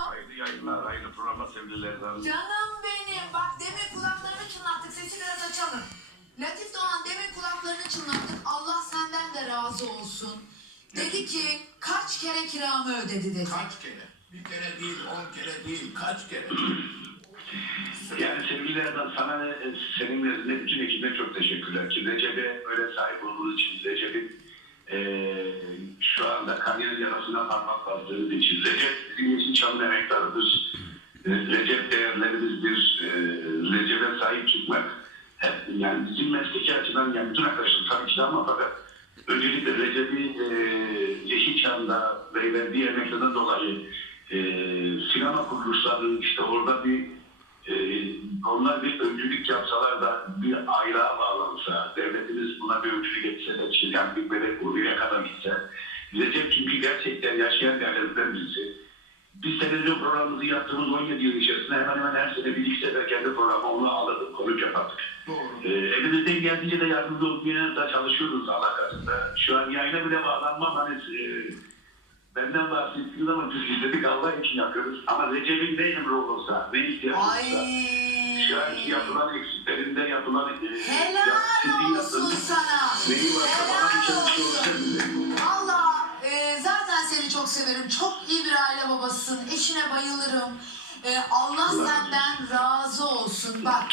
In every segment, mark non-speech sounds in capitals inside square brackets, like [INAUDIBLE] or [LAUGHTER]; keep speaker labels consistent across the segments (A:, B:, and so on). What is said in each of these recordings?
A: Hayırlı yayınlar, hayırlı programa sevgililerden.
B: Canım benim. Bak demin kulaklarını çınlattık. Sesi biraz açalım. Latif Doğan demin kulaklarını çınlattık. Allah senden de razı olsun. Dedi ki kaç kere kiramı ödedi dedi.
C: Kaç kere? Bir kere değil, on kere değil, kaç kere? [CLEARS THROAT]
A: Yani sevgililerden sana ve senin nezdinde bütün ekibe çok teşekkürler. Ki Recep'e öyle sahip olduğunuz için, Recep'in anda kariyer yarasına parmak bastığınız için, Recep bizim Yeşilçam'ın emektarıdır. E, Recep değerlerimizdir. E, Recep'e sahip çıkmak hep yani bizim mesleki açıdan yani bütün arkadaşlar tabii ki ama fakat öncelikle Recep'i e, Yeşilçam'da ve verdiği emeklerden dolayı e, sinema kuruluşlarının işte orada bir ee, onlar bir öncülük yapsalar da bir aylığa bağlansa, devletimiz buna bir öncülük etse de, yani bir bebek oraya kadar gitse, Recep çünkü gerçekten yaşayan değerlerimizden birisi. Biz televizyon programımızı yaptığımız 17 yıl içerisinde hemen hemen her sene bir iki sefer kendi programı onu alırdık, konuk yapardık.
C: Doğru.
A: Ee, elimizden geldiğince de yardımcı olmaya da çalışıyoruz Allah katında. Şu an yayına bile bağlanmam hani e, benden bahsettiniz ama biz izledik Allah için yapıyoruz. Ama Recep'in ne emri olursa, ne ihtiyacı olursa, şu anki yapılan eksiklerinde yapılan e, ya,
B: Helal
A: sizin
B: olsun sana.
A: neyi varsa bana bir şey olsa
B: olsun.
A: bile.
B: Valla e, zaten seni çok severim. Çok iyi bir aile babasısın. Eşine bayılırım. E, Allah senden razı olsun. Bak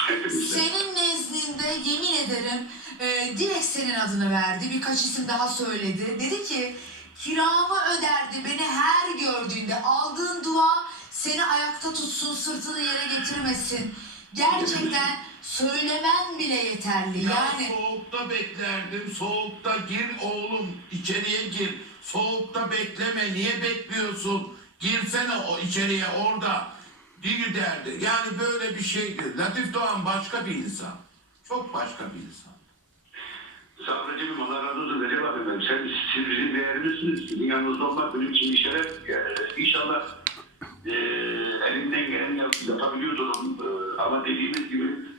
B: senin nezdinde yemin ederim e, direkt senin adını verdi. Birkaç isim daha söyledi. Dedi ki kiramı öderdi beni her gördüğünde. Aldığın dua seni ayakta tutsun, sırtını yere getirmesin. Gerçekten söylemen bile yeterli.
C: Ya
B: Yani
C: soğukta beklerdim, soğukta gir oğlum, içeriye gir. Soğukta bekleme, niye bekliyorsun? Girsene o içeriye orada. Dili derdi. Yani böyle bir şeydi. Latif Doğan başka bir insan. Çok başka bir insan.
A: Recep'im Allah razı olsun Recep abi ben. Sen, siz bizim değerimizsiniz. Sizin yanınızda olmak benim için bir şeref. Ee, inşallah e, elimden geleni yap, yapabiliyordur. Ee, ama dediğimiz gibi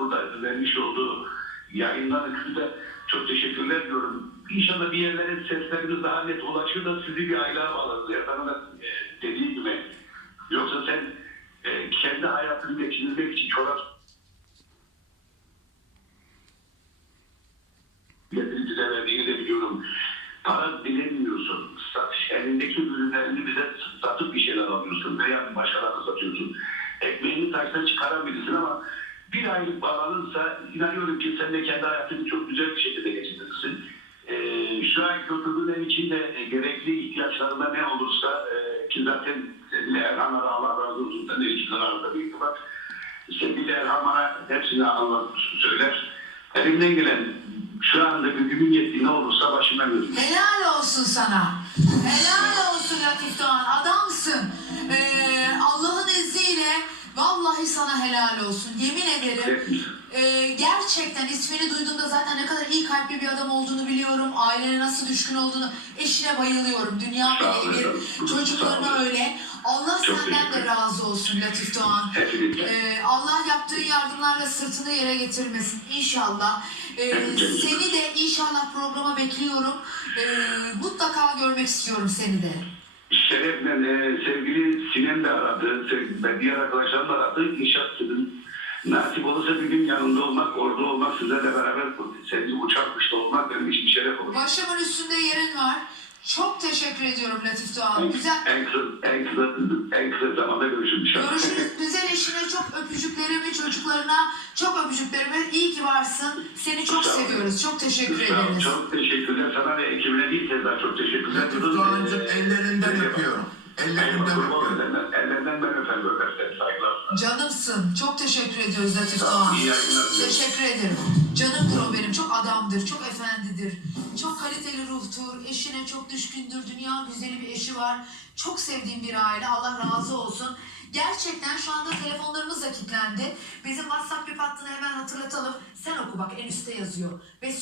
A: Lerzan'ın da burada vermiş olduğu yayından ötürü de çok teşekkürler diyorum. İnşallah bir yerlere sesleriniz daha net ulaşır da sizi bir aylığa bağlarız. Lerzan'ın da e, dediği gibi. Yoksa sen e, kendi hayatını geçirmek için çorap getiriciler verdiğini de biliyorum. Para dilemiyorsun. Satış, elindeki ürünlerini bize satıp bir şeyler alıyorsun veya başkalarına satıyorsun. Ekmeğini taştan çıkaran birisin ama bir aylık bağlanırsa inanıyorum ki sen de kendi hayatını çok güzel bir şekilde geçirirsin. Ee, şu an oturduğun ev içinde e, gerekli ihtiyaçlarında ne olursa e, ki zaten seninle Erhan'a da Allah razı olsun sen de ilişkiler arasında bir irtibat. Sevgili Erhan bana hepsini anlat, söyler. Elimden gelen şu anda gücümün yettiği ne olursa başımdan gözüm.
B: Helal olsun sana. Helal olsun Latif Doğan. Adamsın. Vallahi sana helal olsun. Yemin ederim. Ee, gerçekten ismini duyduğumda zaten ne kadar iyi kalpli bir adam olduğunu biliyorum. Ailene nasıl düşkün olduğunu. Eşine bayılıyorum. Dünya
A: efendim.
B: bir. Çocuklarına öyle. Allah
A: Çok
B: senden de razı olsun Latif Doğan. Ee, Allah yaptığı yardımlarla sırtını yere getirmesin inşallah. Ee, seni de inşallah programa bekliyorum. Ee, mutlaka görmek istiyorum seni de.
A: Şerefle e, sevgili Sinem de aradı, sev- ben diğer arkadaşlarım da aradı. İnşaat dedim. Nasip olursa bir gün yanında olmak, orada olmak, sizlerle beraber seninle uçak kuşta olmak benim için bir şeref olur.
B: Başımın üstünde yerin var. Çok teşekkür ediyorum Latif Doğan.
A: En,
B: Güzel.
A: en kısa, en kısa, en kısa zamanda görüşürüz inşallah.
B: Görüşürüz. [LAUGHS] Güzel eşine çok öpücüklerimi, çocuklarına çok öpücüklerimi. İyi ki varsın. Seni çok
A: Sağ
B: seviyoruz. Çok teşekkür
A: Sağ
B: ederiz.
A: Çok teşekkürler sana ve ekibine kez daha çok teşekkürler.
C: Latif Doğancığım
A: e,
C: ellerinden öpüyorum. Ellerinden öpüyorum.
A: Ellerinden, ben öperim öperim. Saygılar.
B: Canımsın. Çok teşekkür ediyoruz Latif Doğan.
A: iyi yayınlar diliyorum.
B: Teşekkür ederim. Canımdır o benim. Çok adamdır, çok efendidir. Çok kaliteli ruhtur. Eşine çok düşkündür. Dünya güzeli bir eşi var. Çok sevdiğim bir aile. Allah razı olsun. Gerçekten şu anda telefonlarımız da kilitlendi. Bizim WhatsApp bir hattını hemen hatırlatalım. Sen oku bak en üstte yazıyor. Ve